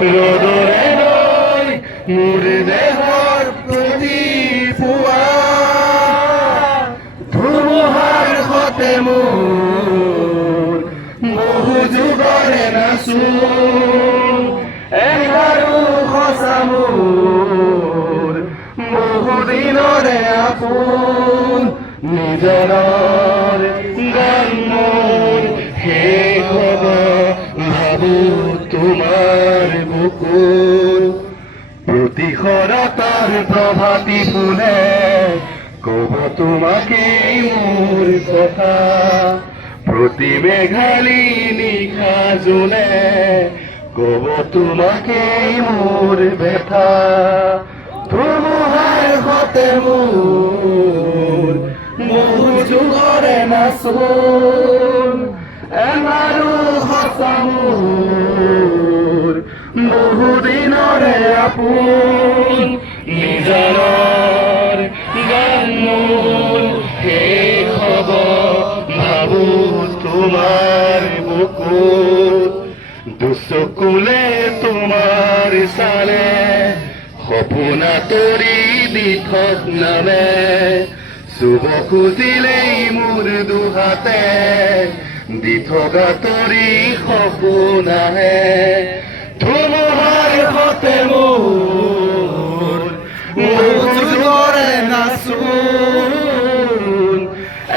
ৰদৰে নৈ মোৰ দেহৰ প্ৰতি পুৱা ধুমুহাৰ সতে মোৰ বহু যুগৰে নাচো এষাৰো সঁচা মোৰ বহু দিনৰে আপোন নিজৰৰ গান মোৰ শেষ হ'ব ভাবো তোমাৰ বুকুৰ প্ৰতিশৰতাৰ প্ৰভাতী ফুলে কব তোমাকেই মোৰ কথা প্ৰতি মেঘালী নিশা জোনে কব তোমাকেই মোৰ ব্যথা ধুমুহাৰ সতে মোৰ বহু যুগৰে নাচোন এমাৰো সঁচা মোৰ বহু দিনৰে আপোন নিজৰৰ গান মোৰ শেষ হ'ব ভাবো তোমাৰ বুকুত দুচকুলে তোমাৰ চালে সপোনা তৰি দি থক নামে চুব খুজিলেই মোৰ দুহাতে দি থকা তৰি সপোন আহে ধুমুহাৰ সতে মোৰ বহু যুগৰে নাচোন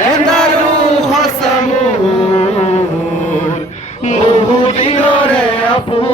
এটাৰো সঁচা মোৰ বহু দিনৰে আপোন